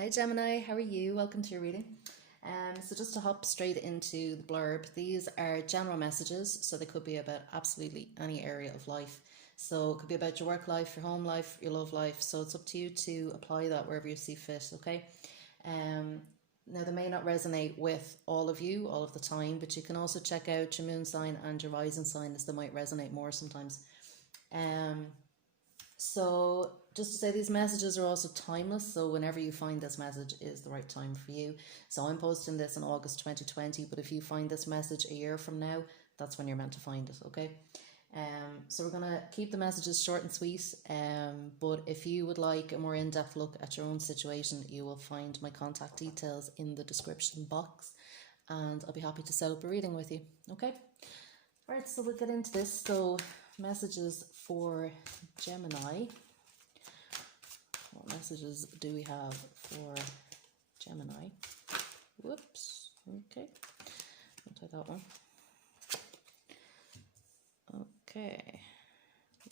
Hi Gemini, how are you? Welcome to your reading. So just to hop straight into the blurb, these are general messages, so they could be about absolutely any area of life. So it could be about your work life, your home life, your love life. So it's up to you to apply that wherever you see fit, okay? Um, Now they may not resonate with all of you all of the time, but you can also check out your moon sign and your rising sign as they might resonate more sometimes. Um, so just to say, these messages are also timeless. So whenever you find this message is the right time for you. So I'm posting this in August 2020, but if you find this message a year from now, that's when you're meant to find it, okay? So we're going to keep the messages short and sweet. But if you would like a more in-depth look at your own situation, you will find my contact details in the description box, and I'll be happy to set up a reading with you, okay? All right, so we'll get into this. So messages for Gemini. What messages do we have for Gemini? Whoops. Okay. I'll try that one. Okay.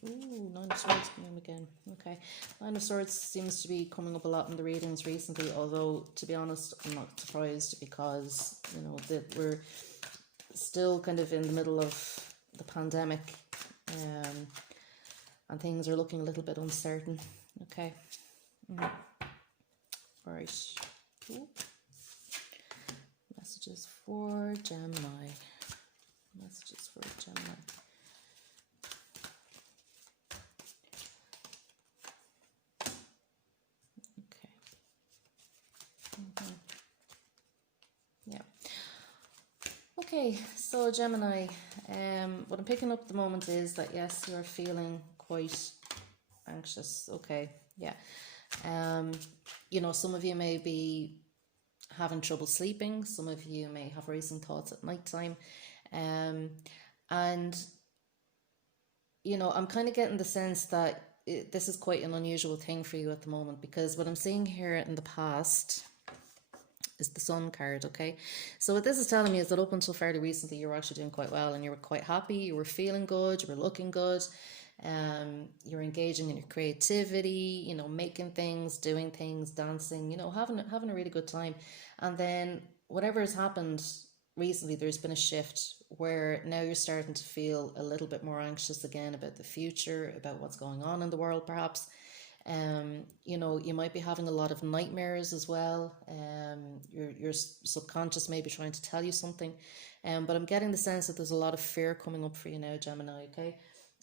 Ooh, Nine of Swords came again. Okay. Nine of Swords seems to be coming up a lot in the readings recently, although, to be honest, I'm not surprised because, that we're still kind of in the middle of the pandemic, and things are looking a little bit uncertain. Okay. Right. Ooh. Messages for Gemini. Messages for Gemini. Okay. Yeah. Okay, so Gemini, what I'm picking up at the moment is that yes, you're feeling quite anxious. Okay, yeah. Some of you may be having trouble sleeping. Some of you may have racing thoughts at nighttime. And, I'm kind of getting the sense that this is quite an unusual thing for you at the moment, because what I'm seeing here in the past is the Sun card, okay? So what this is telling me is that up until fairly recently, you were actually doing quite well and you were quite happy, you were feeling good, you were looking good, you're engaging in your creativity, making things, doing things, dancing, having a really good time. And then whatever has happened recently, there's been a shift where now you're starting to feel a little bit more anxious again about the future, about what's going on in the world, perhaps. You might be having a lot of nightmares as well. Your subconscious may be trying to tell you something. But I'm getting the sense that there's a lot of fear coming up for you now, Gemini, okay?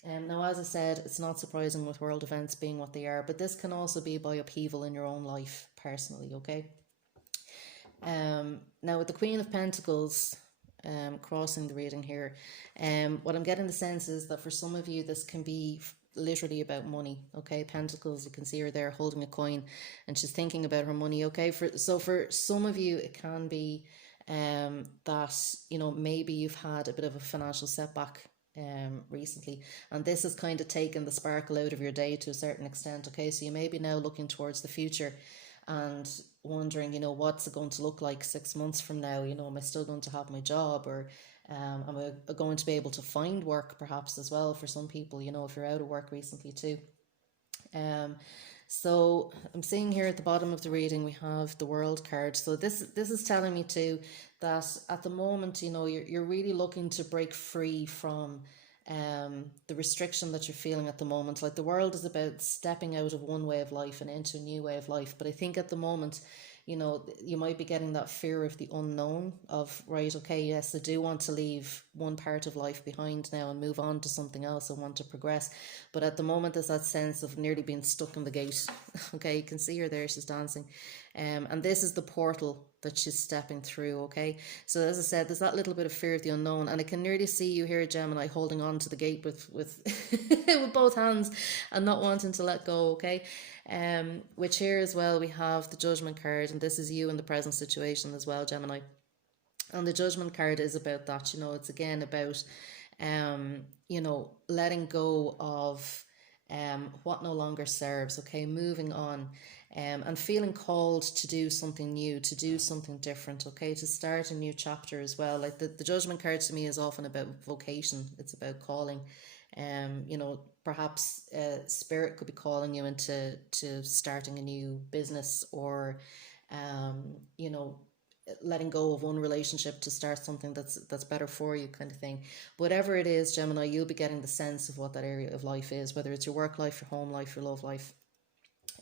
Now, as I said, it's not surprising with world events being what they are, but this can also be by upheaval in your own life personally, okay? Now, with the Queen of Pentacles crossing the reading here, what I'm getting the sense is that for some of you, this can be literally about money, okay? Pentacles, you can see her there holding a coin and she's thinking about her money, okay? So for some of you, it can be that, maybe you've had a bit of a financial setback recently, and this has kind of taken the sparkle out of your day to a certain extent, okay? So you may be now looking towards the future and wondering, what's it going to look like 6 months from now? Am I still going to have my job, or am I going to be able to find work perhaps as well for some people, if you're out of work recently too. So I'm seeing here at the bottom of the reading, we have the World card. So this is telling me too that at the moment, you're really looking to break free from the restriction that you're feeling at the moment. Like, the world is about stepping out of one way of life and into a new way of life. But I think at the moment, you might be getting that fear of the unknown of, right, okay, yes, I do want to leave one part of life behind now and move on to something else. I want to progress. But at the moment, there's that sense of nearly being stuck in the gate. Okay, you can see her there, she's dancing. And this is the portal that she's stepping through, okay? So as I said, there's that little bit of fear of the unknown, and I can nearly see you here, Gemini, holding on to the gate with with both hands and not wanting to let go, okay? Which here as well, we have the Judgment card, and this is you in the present situation as well, Gemini. And the Judgment card is about that, it's again about, letting go of what no longer serves, okay, moving on, and feeling called to do something new, to do something different, okay, to start a new chapter as well. Like the Judgment card to me is often about vocation, it's about calling. Perhaps spirit could be calling you into starting a new business, or you know, letting go of one relationship to start something that's better for you, kind of thing. Whatever it is, Gemini, you'll be getting the sense of what that area of life is, whether it's your work life, your home life, your love life.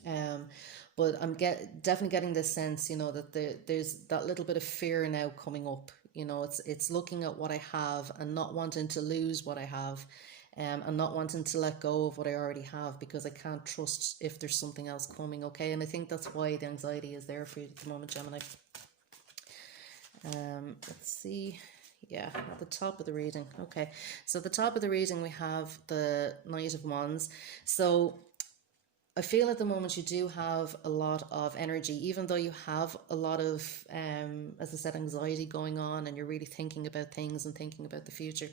um but I'm definitely getting this sense, that there's that little bit of fear now coming up. It's looking at what I have and not wanting to lose what I have, and not wanting to let go of what I already have, because I can't trust if there's something else coming. Okay, and I think that's why the anxiety is there for you at the moment, Gemini. Let's see. Yeah, at the top of the reading. Okay, so at the top of the reading we have the Knight of Wands. So I feel at the moment you do have a lot of energy, even though you have a lot of, as I said, anxiety going on, and you're really thinking about things and thinking about the future.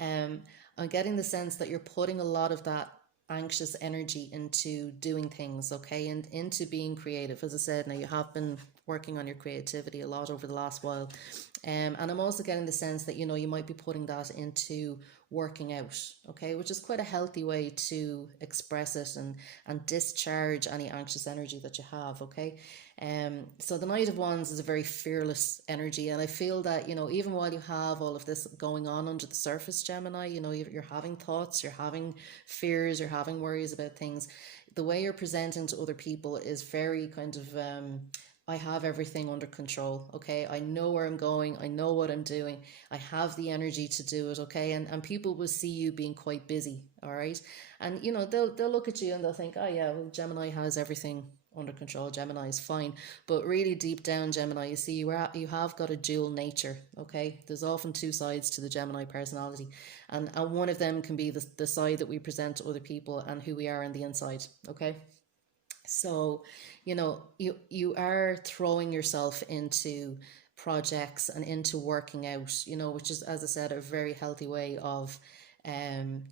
I'm getting the sense that you're putting a lot of that anxious energy into doing things, okay, and into being creative. As I said, now you have been working on your creativity a lot over the last while, and I'm also getting the sense that you might be putting that into working out, okay, which is quite a healthy way to express it and discharge any anxious energy that you have, okay. So the Knight of Wands is a very fearless energy, and I feel that even while you have all of this going on under the surface, Gemini, you're having thoughts, you're having fears, you're having worries about things. The way you're presenting to other people is very kind of I have everything under control, okay? I know where I'm going, I know what I'm doing, I have the energy to do it, okay? And people will see you being quite busy, all right? And they'll look at you and they'll think, oh yeah, well, Gemini has everything under control, Gemini is fine. But really deep down, Gemini, you see, you have got a dual nature, okay? There's often two sides to the Gemini personality, and one of them can be the side that we present to other people and who we are on the inside, okay? So you are throwing yourself into projects and into working out, which is, as I said, a very healthy way of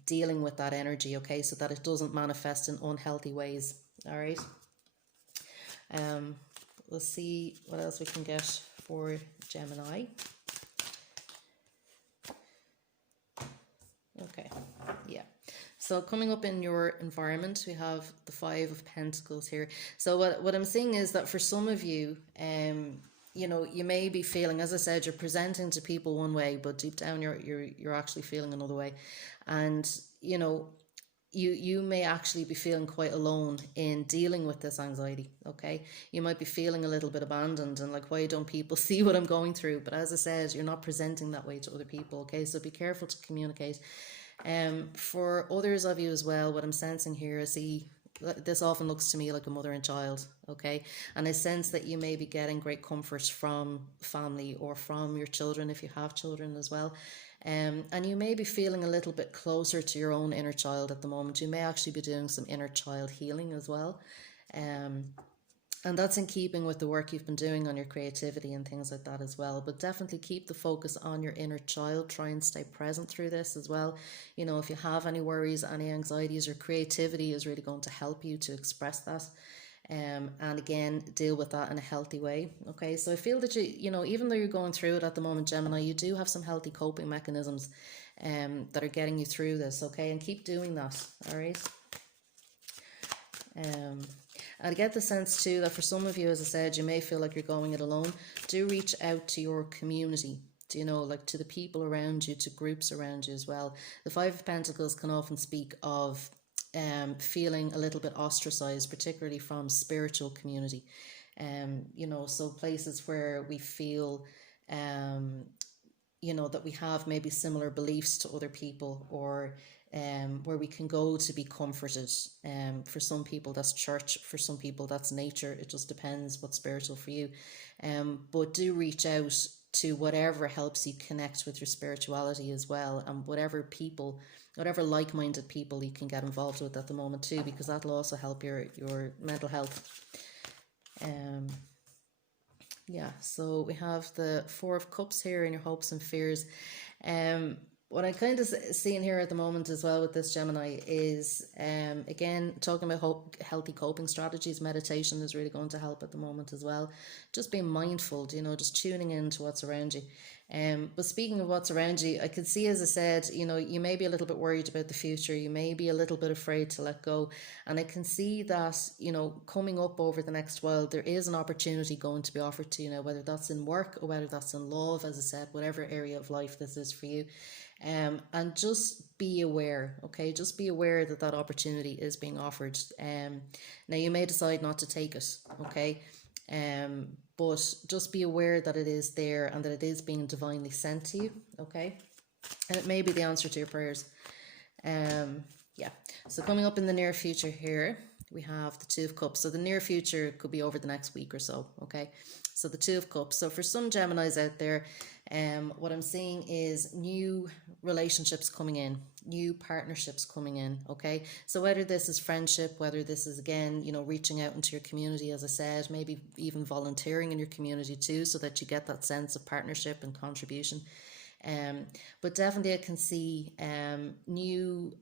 dealing with that energy, okay, so that it doesn't manifest in unhealthy ways. All right. We'll see what else we can get for Gemini. Okay, yeah. So coming up in your environment, we have the Five of Pentacles here. So what I'm seeing is that for some of you, you may be feeling, as I said, you're presenting to people one way, but deep down you're actually feeling another way, and you may actually be feeling quite alone in dealing with this anxiety, okay? You might be feeling a little bit abandoned and like, why don't people see what I'm going through? But as I said, you're not presenting that way to other people, okay? So be careful to communicate. For others of you as well, what I'm sensing here is this often looks to me like a mother and child, okay? And I sense that you may be getting great comfort from family or from your children if you have children as well. And you may be feeling a little bit closer to your own inner child at the moment. You may actually be doing some inner child healing as well. And that's in keeping with the work you've been doing on your creativity and things like that as well. But definitely keep the focus on your inner child. Try and stay present through this as well. If you have any worries, any anxieties, your creativity is really going to help you to express that. And again, deal with that in a healthy way. Okay, so I feel that even though you're going through it at the moment, Gemini, you do have some healthy coping mechanisms that are getting you through this. Okay, and keep doing that. All right. I get the sense too that for some of you, as I said, you may feel like you're going it alone. Do reach out to your community, like to the people around you, to groups around you as well. The Five of Pentacles can often speak of feeling a little bit ostracized, particularly from spiritual community. So places where we feel that we have maybe similar beliefs to other people, or where we can go to be comforted. For some people that's church, for some people that's nature. It just depends what's spiritual for you. But do reach out to whatever helps you connect with your spirituality as well, and whatever like-minded people you can get involved with at the moment too, because that'll also help your mental health. Yeah, so we have the Four of Cups here in your hopes and fears. What I'm kind of seeing here at the moment as well with this, Gemini, is again talking about healthy coping strategies. Meditation is really going to help at the moment as well. Just being mindful, just tuning in to what's around you. But speaking of what's around you, I could see, as I said, you may be a little bit worried about the future. You may be a little bit afraid to let go. And I can see that, coming up over the next while, there is an opportunity going to be offered to you now, whether that's in work or whether that's in love, as I said, whatever area of life this is for you. And just be aware, okay? Just be aware that that opportunity is being offered. Now, you may decide not to take it, okay? But just be aware that it is there and that it is being divinely sent to you, okay? And it may be the answer to your prayers. Yeah. So coming up in the near future here, we have the Two of Cups. So the near future could be over the next week or so, okay? So the Two of Cups. So for some Geminis out there, what I'm seeing is new relationships coming in, new partnerships coming in, okay? So whether this is friendship, whether this is, again, reaching out into your community, as I said, maybe even volunteering in your community too, so that you get that sense of partnership and contribution. But definitely I can see new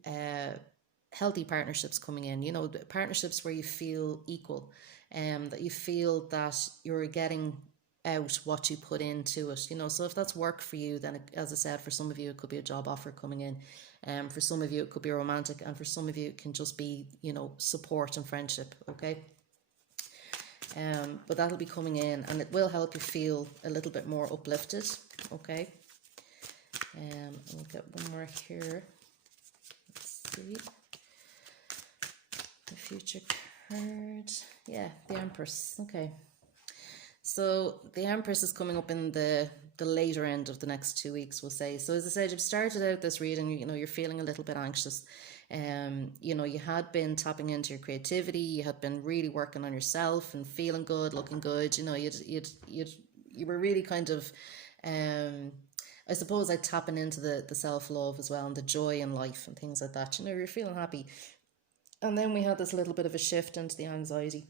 healthy partnerships coming in, partnerships where you feel equal, that you feel that you're getting out what you put into it, so if that's work for you, then as I said, for some of you it could be a job offer coming in, for some of you it could be romantic, and for some of you it can just be support and friendship, okay? But that'll be coming in, and it will help you feel a little bit more uplifted, okay? We'll get one more here. Let's see. The future card. Yeah, the Empress. Okay. So the Empress is coming up in the later end of the next 2 weeks, we'll say. So as I said, you've started out this reading, you're feeling a little bit anxious. You had been tapping into your creativity, you had been really working on yourself and feeling good, looking good. You were really kind of I suppose like tapping into the self-love as well, and the joy in life and things like that. You're feeling happy. And then we had this little bit of a shift into the anxiety.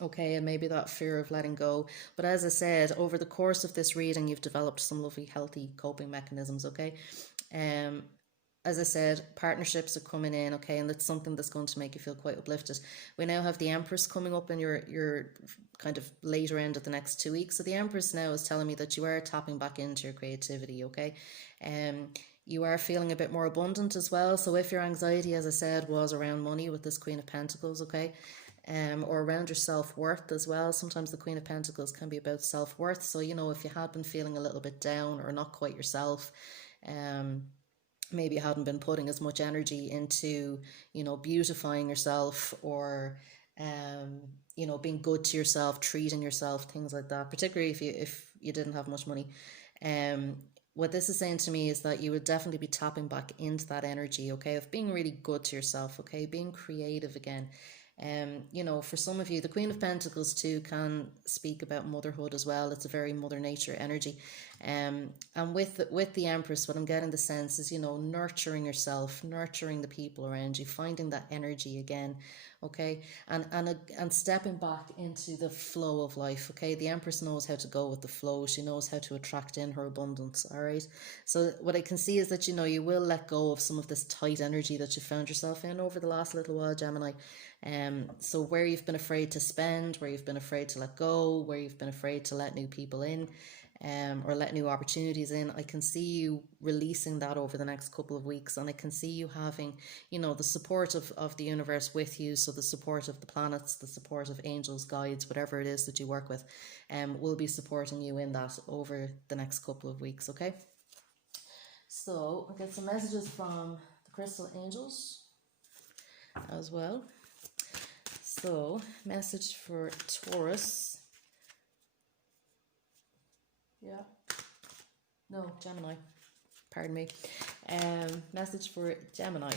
Okay, and maybe that fear of letting go. But as I said, over the course of this reading, you've developed some lovely, healthy coping mechanisms, okay? As I said, partnerships are coming in, okay, and that's something that's going to make you feel quite uplifted. We now have the Empress coming up in your kind of later end of the next 2 weeks. So the Empress now is telling me that you are tapping back into your creativity, okay? You are feeling a bit more abundant as well. So if your anxiety, as I said, was around money with this Queen of Pentacles, okay, or around your self-worth as well. Sometimes the Queen of Pentacles can be about self-worth. So, if you had been feeling a little bit down or not quite yourself, maybe you hadn't been putting as much energy into, beautifying yourself, or, being good to yourself, treating yourself, things like that, particularly if you didn't have much money. What this is saying to me is that you would definitely be tapping back into that energy, okay, of being really good to yourself, okay, being creative again. For some of you, the Queen of Pentacles too can speak about motherhood as well. It's a very Mother Nature energy. And with the Empress, what I'm getting the sense is, nurturing yourself, nurturing the people around you, finding that energy again, okay, and stepping back into the flow of life, okay. The Empress knows how to go with the flow. She knows how to attract in her abundance, all right. So what I can see is that, you will let go of some of this tight energy that you found yourself in over the last little while, Gemini. So where you've been afraid to spend, where you've been afraid to let go, where you've been afraid to let new people in, or let new opportunities in, I can see you releasing that over the next couple of weeks. And I can see you having, the support of the universe with you. So the support of the planets, the support of angels, guides, whatever it is that you work with, will be supporting you in that over the next couple of weeks, okay? So I'll get some messages from the crystal angels as well. So, message for Taurus. Yeah. No, Gemini. Pardon me. Message for Gemini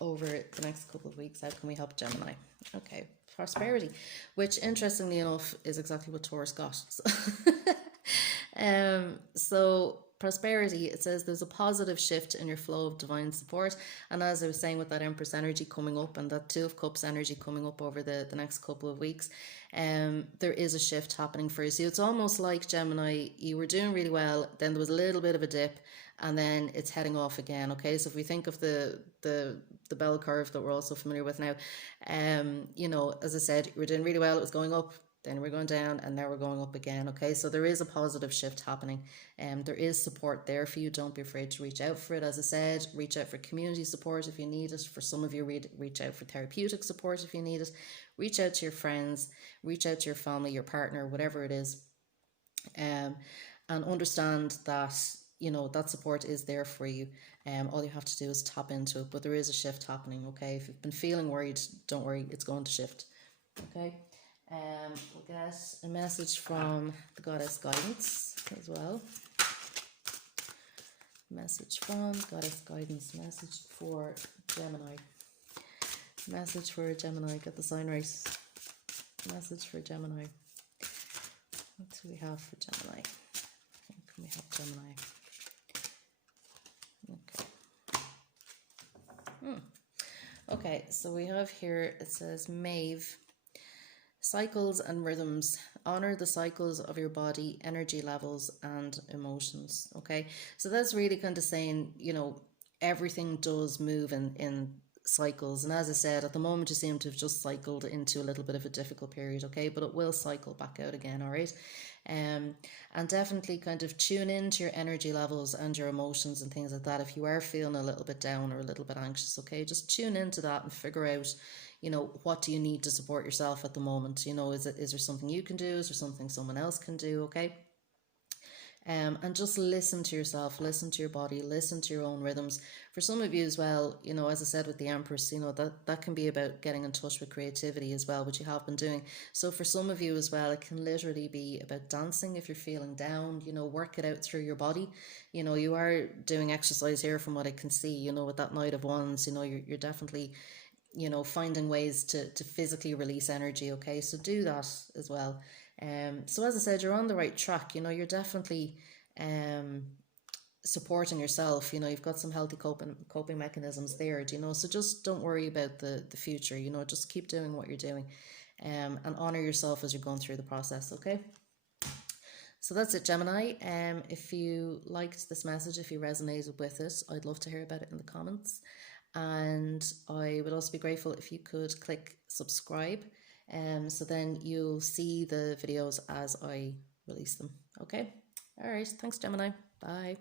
over the next couple of weeks. How can we help Gemini? Okay. Prosperity, which interestingly enough is exactly what Taurus got. So prosperity, it says there's a positive shift in your flow of divine support. And as I was saying, with that Empress energy coming up and that Two of Cups energy coming up over the next couple of weeks, there is a shift happening for you. So it's almost like, Gemini, you were doing really well, then there was a little bit of a dip, and then it's heading off again, okay? So if we think of the bell curve that we're also familiar with now, as I said, you were doing really well, it was going up, then we're going down, and now we're going up again. Okay, so there is a positive shift happening, and there is support there for you. Don't be afraid to reach out for it. As I said, reach out for community support if you need it. For some of you, reach out for therapeutic support if you need it. Reach out to your friends, reach out to your family, your partner, whatever it is, and understand that, you know, that support is there for you. All you have to do is tap into it. But there is a shift happening. Okay, if you've been feeling worried, don't worry, it's going to shift. Okay. We'll get a message from the Goddess Guidance as well. Message from Goddess Guidance. Message for Gemini. Message for Gemini. Get the sign right. Message for Gemini. What do we have for Gemini? Can we have Gemini? Okay. Okay, so we have here, it says Maeve. Cycles and rhythms. Honor the cycles of your body, energy levels, and emotions. Okay, so that's really kind of saying, you know, everything does move in cycles. And as I said, at the moment you seem to have just cycled into a little bit of a difficult period. Okay, but it will cycle back out again. All right. And definitely kind of tune into your energy levels and your emotions and things like that. If you are feeling a little bit down or a little bit anxious, okay, just tune into that and figure out, you know, what do you need to support yourself at the moment? You know, is there something you can do? Is there something someone else can do? Okay. And just listen to yourself, listen to your body, listen to your own rhythms. For some of you as well, you know, as I said with the Empress, you know, that can be about getting in touch with creativity as well, which you have been doing. So for some of you as well, it can literally be about dancing if you're feeling down, you know, work it out through your body. You know, you are doing exercise here from what I can see, you know, with that Knight of Wands, you know, you're definitely, you know, finding ways to physically release energy. Okay, so do that as well. So as I said, you're on the right track. You know, you're definitely supporting yourself. You know, you've got some healthy coping mechanisms there. Do you know? So just don't worry about the future. You know, just keep doing what you're doing, and honor yourself as you're going through the process. Okay. So that's it, Gemini. If you liked this message, if you resonated with it, I'd love to hear about it in the comments. And I would also be grateful if you could click subscribe, so then you'll see the videos as I release them. Okay. All right. Thanks, Gemini. Bye.